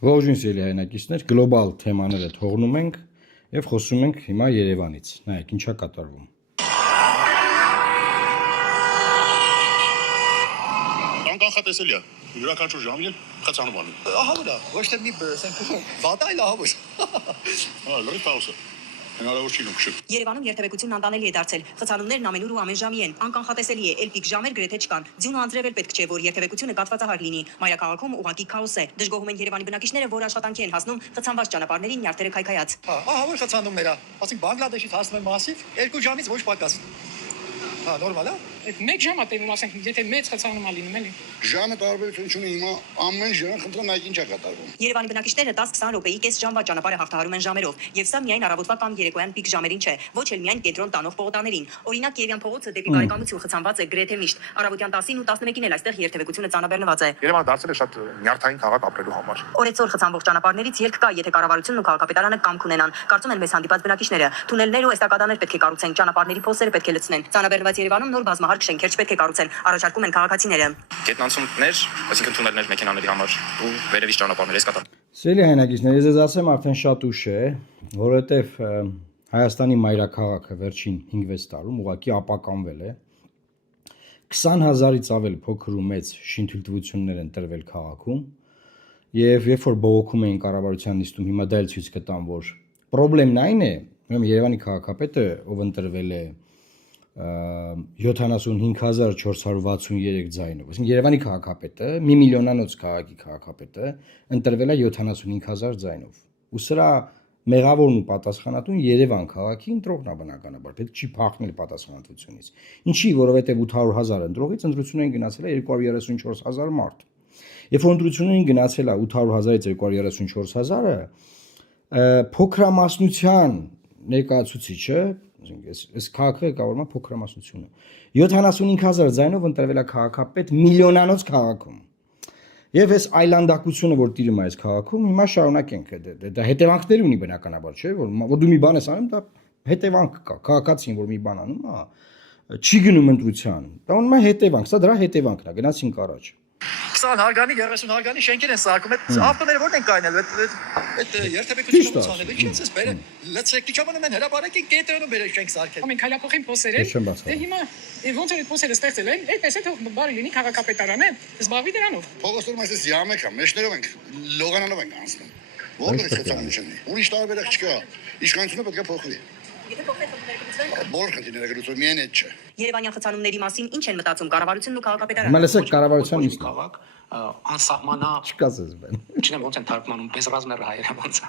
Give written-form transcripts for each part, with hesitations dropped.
Ողջույն սիրելի հայրենակիցներ, գլոբալ թեմաները թողնում ենք եւ խոսում ենք հիմա Երևանից։ Նայեք, ինչա կատարվում։ Անկանխատեսելի է։ Յուրաքանչյուր ժամին խցանում անում։ Ահա վրա, ոչ թե մի վատա այլ ահա ոչ։ Լրիվ պաուզը։ Հնարավոր չի լուքշի։ Երևանում երթևեկությունն անտանելի է դարձել։ Խցանումներն ամենուր ու ամեն ժամի են։ Անկանխատեսելի է, էլ պիկ ժամեր գրեթե չկան։ Ձյուն ու անձրև էլ պետք չէ, որ երթևեկությունը կաթվածահար լինի։ Մայրաքաղաքում ուղղակի քաոս է։ Դժգոհում են Երևանի բնակիչները, որ աշխատանքի են հասնում խցանված ճանապարհներին նյարդերը քայքայած։ Ահա որ խցանումներ է։ Ասենք Բանգլադեշից հասնում են մասիվ 2 ժամից ոչ պակաս։ Նորմալ է։ Այդ 1 ժամ է տևում, ասենք, եթե մեծ խցանում է լինում, էլի։ Ժամը տարբերություն չունի, հիմա ամեն ժամ խնդրեմ նայեք ինչա կատարվում։ Երևանի բնակիչները 10-20 րոպեի կես ժամվա ճանապարհը հաղթահարում են ժամերով, եւ սա միայն առավոտվա կամ երեկոյան պիկ ժամերին չէ, ոչ էլ միայն կենտրոն տանող պողոտաներին։ Օրինակ Երևան փողոցը դեպի Բարեկամություն խցանված է գրեթե միշտ։ Առավոտյան 10-ին ու 11-ին էլ այստեղ երթևեկությունը ծանրաբեռնված է։ Երևանը դարձել է շատ նյարդային քաղաք ապրելու համար։ Օրեցօր խցանվող ճանապարհներից ելք կա, եթե կառավարությունն ու քաղաքապետարանը կամք ունենան։ Կարծում են մեզ հանդիպած բնակիչները։ Թունելներ ու էստակադաներ պետք է կառուցեն, ճանապարհների փոսերը պետք է լցնեն։ Ծանրաբեռնված Երևանում նոր բազմահարկ շենքեր չպետք է կառուցել, առաջարկում են քաղաքացիները։ Գետնանցումներ, այսինքն թունելներ մեքենաների համար ու վերևից ճանապարհներ էս կատարում։ Սիրելի հայրենակիցներ, ես ասեմ արդեն շատ ուշ է, որովհետեւ Հայաստանի մայրաքաղաքը վերջին 5-6 տարում ուղղակի ապականվել է։ 20,000-ից ավել փոքր ու մեծ շինթույլտվություններ են տրվել քաղաքում եւ երբ որ բողոքում էին կառավարության նիստում, հիմա դա էլ ցույց կտան, որ խնդրեմն այն է, ուրեմն Երևանի քաղաքապետը, ով ընտրվել է 75,463 ձայնով, այսինքն Երևանի քաղաքապետը, մի միլիոնանոց քաղաքի քաղաքապետը ընտրվել է 75,000 ձայնով։ Ու սրա մեղավորն ու պատասխանատուն Երևան քաղաքի ընտրողն է բնականաբար, պետք չի փախնել պատասխանատվությունից։ Ինչի, որովհետև 800,000 ընտրողից ընտրություններին գնացել է 234,000 մարդ։ Երբ որ ընտրություններին գնացել է 800,000-ից 234,000-ը, փոքրամասնության ներկայացուցիչը, այս քաղաքը կառավարում է փոքրամասնությունը, 75,000 ձայնով ընտրվել է քաղաքապետ միլիոնանոց քաղաքում։ Եվ այս այլանդակությունը, որ տիրում է այս քաղաքում, հիմա շարունակենք դա հետևանքներ ունի բնականաբար, չէ՞, որ դու մի բան ես անում, դա հետևանք կա, քաղաքացին, որ մի բան անում, չի գնում ընտրության, դա ունի հետևանք, սա դրա հետևանքն է, գնացինք առաջ։ 20 հարգանի, 30 հարգանի շենքեր են սարքում, այդ ավտոները որտե են կայնել, այդ երթևեկությունը ցանելու, ինչ ես բերել, լցրեք դիճամանում են հրաբարակին կենտրոնում բերել շենք սարքել։ Ամեն քայլափոխին փոսեր են։ Դե հիմա ոնց որ այդ փոսերը ստեղծել են, այդպես է թող բարի լինի քաղաքապետարանը, զբաղվի դրանով։ Փողոցում այսպես յամեկ է, մեջներով ենք, լողանանով ենք անցնում։ Որտեղ խցանում չունի։ Ուրիշ տարբերակ չկա։ Իշխանությունը պետք է փոխվի։ Եթե փոխվեն Բոլոր խնդիրները գրություն միայն այդ չէ։ Երևանյան խցանումների մասին ինչ են մտածում կառավարությունն ու քաղաքապետարանը։ Հիմա լսեք կառավարության նիստը։ Քաղաք անսահմանա, Չկասես բան։ չնեմ ոնց են թարգմանում, բեզրազմեր հայերը ոնց է։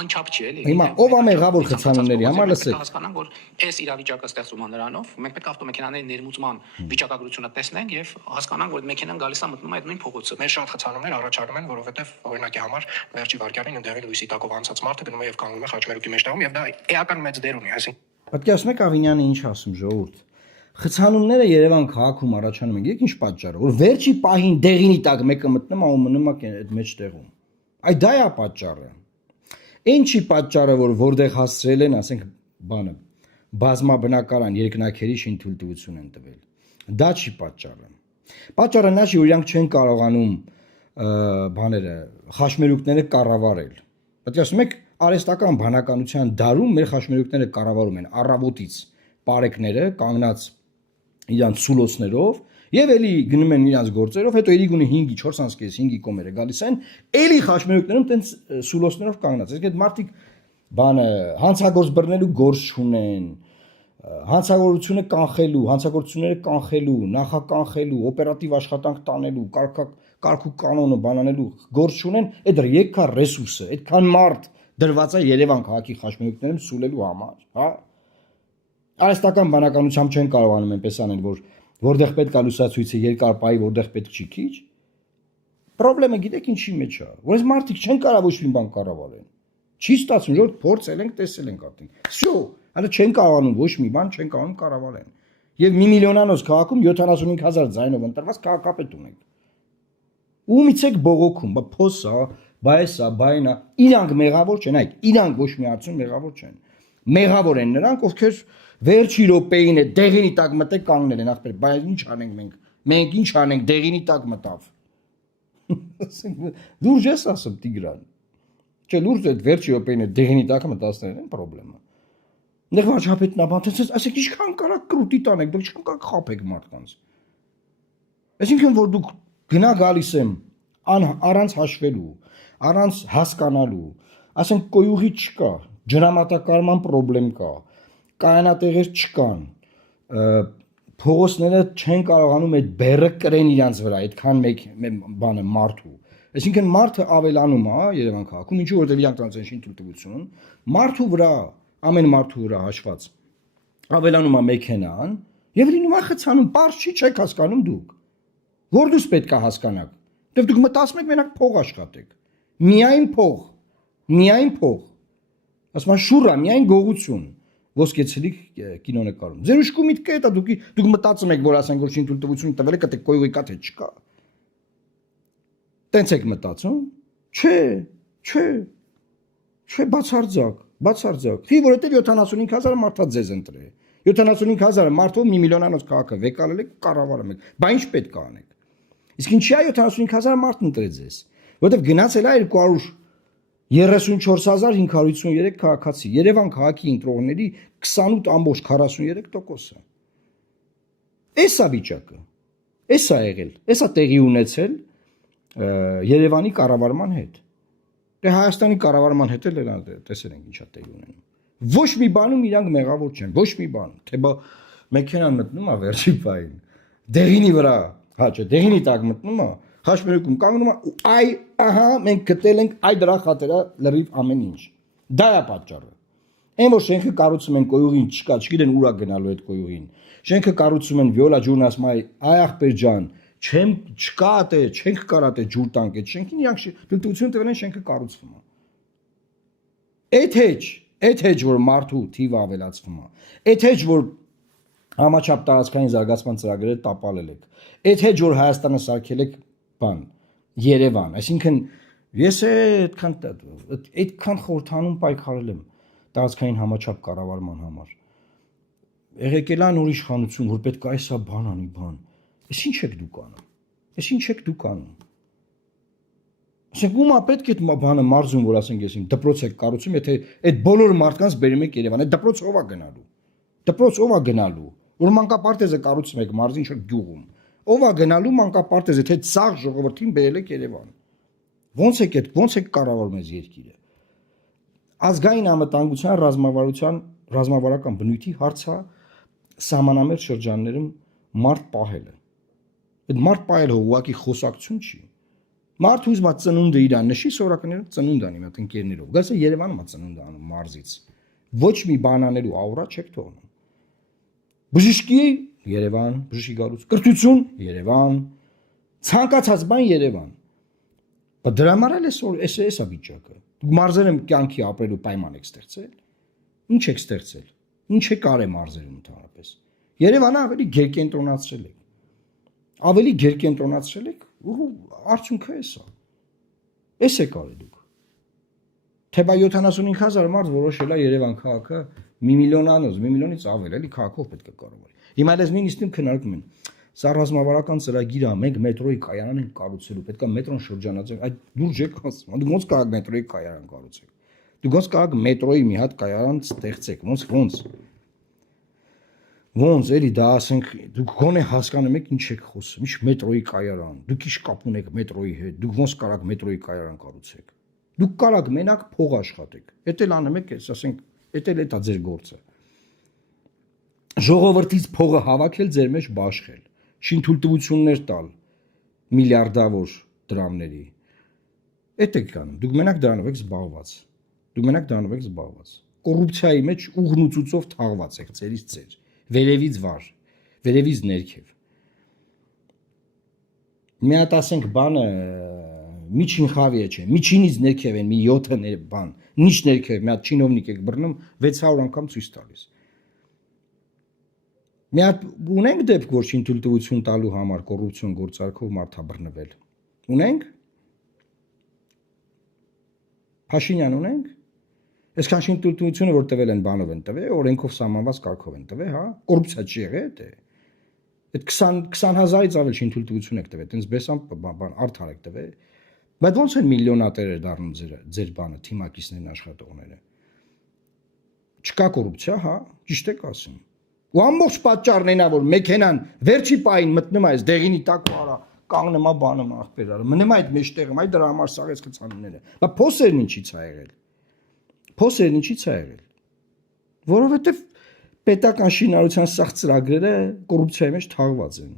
Անչափ չի էլի։ Հիմա ով է մեղավոր խցանումների համար լսեք։ Հասկանանք, որ այս իրավիճակը ստեղծվում է նրանով, մենք պետք է ավտոմեքենաների ներմուծման վիճակագրությունը տեսնենք եւ հասկանանք, որ մեքենան գալիս է մտնում է այդ նույն փողոցը։ Մեր շատ խցանումներ առաջանում են, որովհետև օրինակի համար վերջի վարկյանին ընդեղել լույսի տակով անցած մարդը գնում է եւ կանգնում է խաչմերուկի մեջտեղում եւ դա էական մեծ դեր ունի, այսինքն Պատկերացնեք Ավինյանը ինչ ասում ժողովուրդ։ Խցանումները Երևան քաղաքում առաջանում են, եք ինչ պատճառը, որ վերջի պահին դեղինի տակ մեկը մտնում է ու մնում է այդ մեջտեղում։ Այդ դա է պատճառը։ Ինչի պատճառը, որ որտեղ հասցրել են, ասենք, բանը, բազմաբնակարան երկնաքերի շինթույլտվություն են տվել։ Դա չի պատճառը։ Պատճառը նա չի, որ իրանք չեն կարողանում բաները, խաչմերուկները կառավարել։ Պատկերացնեք արհեստական բանականության դարում մեր խաչմերուկները կառավարում են առավոտից պարեկները կանգնած իրանց սուլոցներով եւ էլի գնում են իրանց գործերով, հետո էլի գունի 5-ի 4-ից 5-ի կոմերը գալիս են, էլի խաչմերուկներում տենց սուլոցներով կանգնած։ Այսինքն այդ մարդիկ բանը հանցագործ բռնելու գործ չունեն, հանցագործությունը կանխելու, հանցագործությունները կանխելու, նախականխելու, օպերատիվ աշխատանք տանելու, կարգ ու կանոնը բանանելու գործ չունեն, այդ եկա ռեսուրսը, այդքան մարդ դրված է Երևան քաղաքի խաչմերուկներում սուլելու համար, հա։ Արհեստական բանականությամբ չեն կարողանում այնպես անել, որ որտեղ պետք է լուսացույցը երկար պահի, որտեղ պետք չի քիչ։ Պրոբլեմը գիտեք ինչի մեջ է, որ այս մարդիկ չեն կարող ոչ մի բան կառավարեն։ Չի ստացվում, որ փորձել ենք, տեսել ենք արդեն։ Всё, հələ չեն կարողանում ոչ մի բան չեն կարողանում կառավարեն։ Եվ մի միլիոնանոց քաղաքում 75,000 ձայնով ընտրված քաղաքապետ ունենք։ Ումից եք բողոքում, բա փոսա, բա էսա, բա այնա, իրանք մեղավոր չեն, այդ իրանք ոչ մի հարցում մեղավոր չեն։ Մեղավոր են նրանք, ովքեր վերջի րոպեին է դեղինի տակ մտեք կանգնել են ախպեր, բայց ինչ անենք մենք։ Մենք ինչ անենք, դեղինի տակ մտավ։ Լուրջ ես ասում Տիգրան։ Չէ, լուրջ է վերջի օպերին դեղինի տակը մտածներն են խնդրեմը։ Նեղ վարչապետն ապացուցեց, ասեք ինչքան կարա կրուտի տանեք, դուք ինչքան կարա խափեք մարդկանց։ Այսինքն որ դուք գնա գալիս եմ առանց հաշվելու, առանց հասկանալու, ասենք կոյուղի չկա, ջրամատակարարման խնդրեմ կա, կայանատեղեր չկան, փողոցները չեն կարողանում այդ բեռը կրեն իրանց վրա, այդքան մեկ բանը մարդու։ Այսինքն մարդը ավելանում է Երևան քաղաքում, ինչու որտեղ իրանք տանց են շինթույլտվություն, մարդու վրա, ամեն մարդու վրա հաշված ավելանում է մեքենան եւ լինում է խցանում, པարզ չի չեք հասկանում դուք։ Որ դուք պետք է հասկանաք։ Դե դուք մտածում եք մենակ փող աշխատեք։ Միայն փող, միայն փող։ Ասում եմ շուռա, միայն գողություն։ Ոսկեցելիք կինոնեկարում։ Ձեր ուշքի միտքը է դա դուք մտածում եք, որ ասենք որ շինթույլտվություն տվել եք, այդ կոյուղի կա թե չկա։ Տենց եք մտածում։ Չէ, բացարձակ։ Խի որովհետև 75000 մարդա ձեզ ընտրել։ 75000 մարդով 1 միլիոնանոց քաղաքը վեկալել եք կառավարում եք։ Բա ինչ պետք է անեք։ Իսկ ինչի է 75000 մարդ ընտրել ձեզ։ Որովհետև գնացել է 234,553 քաղաքացի։ Երևան քաղաքի ընտրողների 28.43%-ը։ Էսա վիճակը։ Էսա եղել, էսա տեղի ունեցել Երևանի կառավարման հետ։ Դե Հայաստանի կառավարման հետ էլ տեսել ենք ինչա տեղի ունենում։ Ոչ մի բանում իրանք մեղավոր չեն, ոչ մի բան։ Թե բա մեքենան մտնում է վերջի բային։ Դեղինի վրա, չէ, դեղինի տակ մտնում է, խաչմերուկում կանգնում է, այ, ահա, մենք գտել ենք այ դրա խաթերա լրիվ ամեն ինչ։ Դա է պատճառը։ Այն որ շենքը կառուցում են կոյուղին չկա, չգիտեն ուր է գնալու այդ կոյուղին։ Շենքը կառուցում են Վիոլա ջուրն ասում է, այ ախպեր ջան, չկա դե, չենք կարա դե ջուր տանք այդ շենքին, իրանք դիտություն տվել են շենքը կառուցվում է։ Այդ հեչ որ մարդու թիվը ավելացվում է։ Այդ հեչ որ համաչափ տարածքային զարգացման ծրագրերը տապալել եք։ Այդ հեչ որ Հայաստանը սարքել եք բան Երևան, այսինքն ես այդքան խորհրդանում պայքարել եմ տարածքային համաչափ կառավարման համար։ Եղեկել են ուրիշ խանություն, որ պետք է այսա բան անի բան։ Էս ինչ եք դուք անում։ Էս ինչ եք դուք անում։ Ասենք ումա պետք է բանը մարզում, որ ասենք ես իմ դպրոց եք կառուցում, եթե այդ բոլոր մարդկանց բերում եք Երևան, այդ դպրոց ով է գնալու։ Դպրոց ով է գնալու, որ մանկապարտեզը կառուցում եք մարզին շուտ գյուղում։ Ով է գնալու մանկապարտեզը, թե ցաղ ժողովրդին բերել եք Երևան։ Ոնց եք կառավարում այս երկիրը։ Ազգային անվտանգության ռազմավարական բնույթի հարցը սահմանամերձ շրջաններում մարդ պահելը։ Այդ մարդ պահելը ուղղակի խոսակցություն չի։ Մարդ ուզում է ծնունդը իրան նշի, սովորականորեն ծնունդ անի մոտ ընկերներով։ Գասը Երևանում է ծնունդ անում մարզից։ Ոչ մի բան անելու աուրա չեք թողնում։ Բժշկի Երևան, բժշկի գալուց, կրթություն Երևան, ցանկացած բան Երևան։ Բայց դրա համար էլ էսա վիճակը։ Դուք մարզերում կյանքի ապրելու պայման եք ստեղծել։ Ինչ եք ստեղծել։ Ինչ է կարե մարզերում ընդհանրապես։ Երևանը ավելի գերկենտրոնացրել եք։ Ավելի գերկենտրոնացրել եք, ու արդյունքը էսա։ Էս է կարել դուք։ Թե բա 75000 մարդ որոշել է Երևան քաղաքը 1 միլիոնանոց, 1 միլիոնից ավել, էլի քաղաքով պետք է կառավարի։ Հիմա ես նույնիսկ քննարկում են։ Սա ռազմավարական ծրագիր է, մենք մետրոյի կայանան ենք կառուցելու, պետք է մետրոն շրջանացնել։ Այդ լուրջ եք ասում։ Դուք ոնց կարող մետրոյի կայան կառուցեք։ Դուք ոնց կարող մետրոյի մի հատ կայան ստեղծեք, ոնց էլի դա ասենք դուք գոնե հասկանում եք ինչ եք խոսում, ինչ մետրոյի կայարան, դուք ինչ կապ ունեք մետրոյի հետ, դուք ոնց կարող մետրոյի կայարան կառուցեք։ Դուք կարող մենակ փող աշխատեք։ Էդ էլ անում եք, ասենք, էդ էլ է դա ձեր գործը։ Ժողովրդից փողը հավաքել, ձեր մեջ բաշխել, շինթույլտվություններ տալ միլիարդավոր դրամների։ Էդ եք անում։ Դուք մենակ դրանով եք զբաղված։ Կոռուպցիայի մեջ ուղղնուցուցով թաղված եք ձերից ձեր։ Վերևից վար, վերևից ներքև։ Մի հատ ասենք բանը միջին խավի է չէ, միջինից ներքև են մի 7 բան, ինչ ներքև, մի հատ չինովնիկ եք բռնում 600 անգամ ցույց տալիս։ Մի հատ ունենք դեպք, որ շինթույլտվություն տալու համար կոռուպցիոն գործարքով մարդ է բռնվել։ Ունենք։ Փաշինյան ունենք։ Այսքան շինթույլտվությունը որ տվել են բանով են տվել, օրենքով սահմանված կարգով են տվել, հա, կոռուպցիա չի եղել, դե։ Այդ 20,000-ից ավել շինթույլտվություն եք տվել, տենց բեսամ բան արդար եք տվել։ Բայց ո՞նց են միլիոնատերեր դառնում ձեր բանը, թիմակիցներն աշխատողները։ Չկա կոռուպցիա, հա, ճիշտ եք ասում։ Ու ամբողջ պատճառն այնա, որ մեքենան վերջի պահին մտնում է այս դեղինի տակ ու արա կանգնում է բանը ախպերարը։ Մնում է այդ մեջտեղը, այ դրա համար սաղեց խցանումները։ Բա փոսերն ինչի՞ց ա եղել։ Փոսերն ինչի՞ց ա եղել։ Որովհետև պետական շինարարության սաղ ծրագրերը կոռուպցիայի մեջ թաղված են։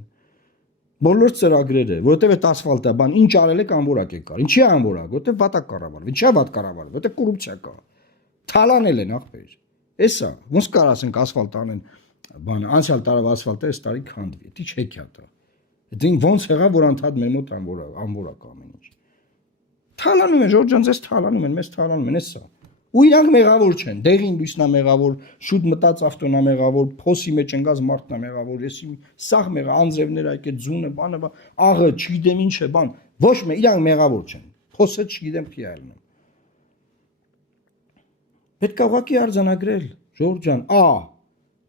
Բոլոր ծրագրերը, որովհետև այդ ասֆալտը բան ինչ արել եք անորակ եք կար։ Ինչի է անորակ, որովհետև վատ է կառավարվել։ Ինչի է վատ կառավարվել, որովհետև կոռուպցիա կա։ Թալանել են ախպեր։ Էսա, ոնց կար ասենք ասֆալտ անեն, բանը, անցյալ տարվա ասֆալտը այս տարի քանդվի։ Դի չեքյատ է։ Դին ոնց եղավ, որ անդադ մեր մոտ անորակ ամեն ինչ։ Թալանում են, Ժորժ ջան, ձեզ թալանում են, մեզ թալանում են, էսա։ Ու իրանք մեղավոր չեն, դեղին լույսնա մեղավոր, շուտ մտած ավտոնա մեղավոր, փոսի մեջ ընկած մարդնա մեղավոր, եսի սաղ մեղա, անձրևներ այ այդ ձունը, բանը, աղը, չգիտեմ ինչ է, բան, ոչ մի իրանք մեղավոր չեն, փոսը չգիտեմ փի այլն։ Պետք է ուղղակի արձանագրել, Ժորժ ջան,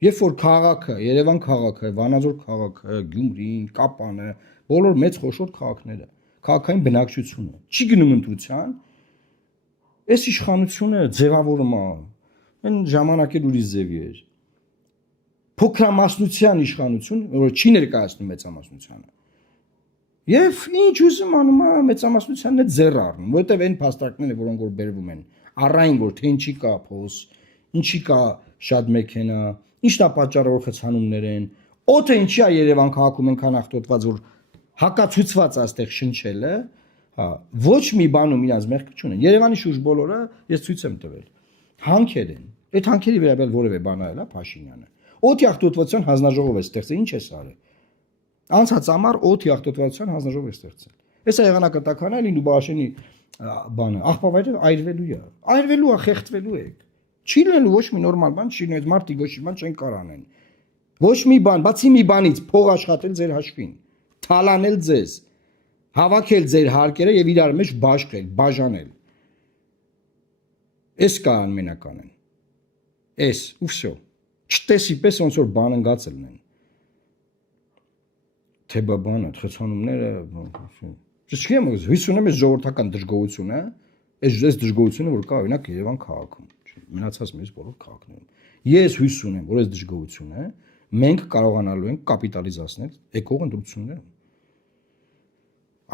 երբ որ քաղաքը, Երևան քաղաքը, Վանաձոր քաղաքը, Գյումրին, Կապանը, բոլոր մեծ խոշոր քաղաքները, քաղաքային բնակչությունը չի գնում ընտրության, այս իշխանությունը ձևավորում է, այն ժամանակ էլ ուրիշ ձևի էր։ Փոքրամասնության իշխանություն, որ չի ներկայացնում մեծամասնությանը։ Եվ ինչ ուզում անում է մեծամասնությանն է ձեռ առնում, որովհետև այն փաստարկները, որոնք որ բերվում են, առային որ թե ինչի կա փոս, ինչի կա շատ մեքենա, ինչն է պատճառը որ խցանումներ են, օդը ինչի է Երևան քաղաքում այնքան աղտոտված, որ հակացուցված է այստեղ շնչելը, հա, ոչ մի բանում իրաց մեղք չունեն։ Երևանի շուրջ բոլորը ես ցույց եմ տվել։ Հանքեր են։ Այդ հանքերի վերաբերյալ որևէ բան այլ է Փաշինյանը։ Օդի աղտոտվածության հանձնաժողով է ստեղծել, ինչ է սարը։ Անցած ամառ օդի աղտոտվածության հանձնաժողով է ստեղծել։ Էսա եղանակատականը լինու Բաշենի բանը, աղբավայրը այրվելու է։ Այրվելու է, խեղդվելու եք։ Չի լինելու ոչ մի նորմալ բան, չի լինելու մարդիկ ոչ մի բան չեն կարող անեն։ Ոչ մի բան, բացի մի բանից, փող աշխատել ձեր հաշվին, թալանել ձեզ, հավաքել ձեր հարկերը եւ իրար մեջ բաշխել, բաժանել։ Էս կա անմենականն։ Էս, ու վсё։ Չտեսի պես ոնց որ բան ընկած լինեն։ Թե բանը, խցանումները, չգիտեմ, հույս ունեմ այս ժողովրդական դժգոհությունը, այս դժգոհությունը, որ կա օրինակ Երևան քաղաքում, մնացած մեծ բոլոր քաղաքներում։ Ես հույս ունեմ, որ այս դժգոհությունը մենք կարողանալու ենք կապիտալիզացնել եկող ընտրություններում։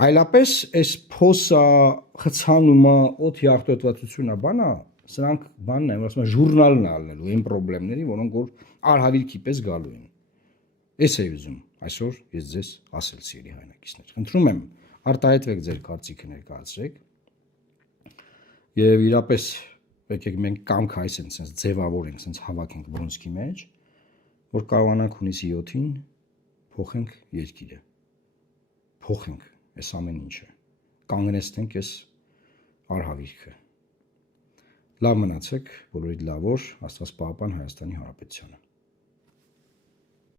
Այլապես այս փոսա, խցանումը, օդի աղտոտվածությունը բանա, սրանք բանն է, ասում եմ, ժուրնալն է ալնելու այն խնդիրների, որոնք որ արհավիրքի պես գալու են։ Էս է ուզում այսօր ես ձեզ ասել, սիրելի հայրենակիցներ։ Խնդրում եմ, արտահայտվեք ձեր կարծիքը ներկայացրեք։ Եվ իրապես եկեք մենք կամք այսեն sense ձևավորենք, sense հավաքենք բրոնզկի մեջ, որ կարողանանք հունիսի 7-ին փոխենք երկիրը։ Փոխենք այս ամեն ինչը։ Կանգնեցնենք այս արհավիրքը։ Լավ մնացեք, բոլորիդ լավ օր, Աստված պահապան Հայաստանի Հանրապետությանը։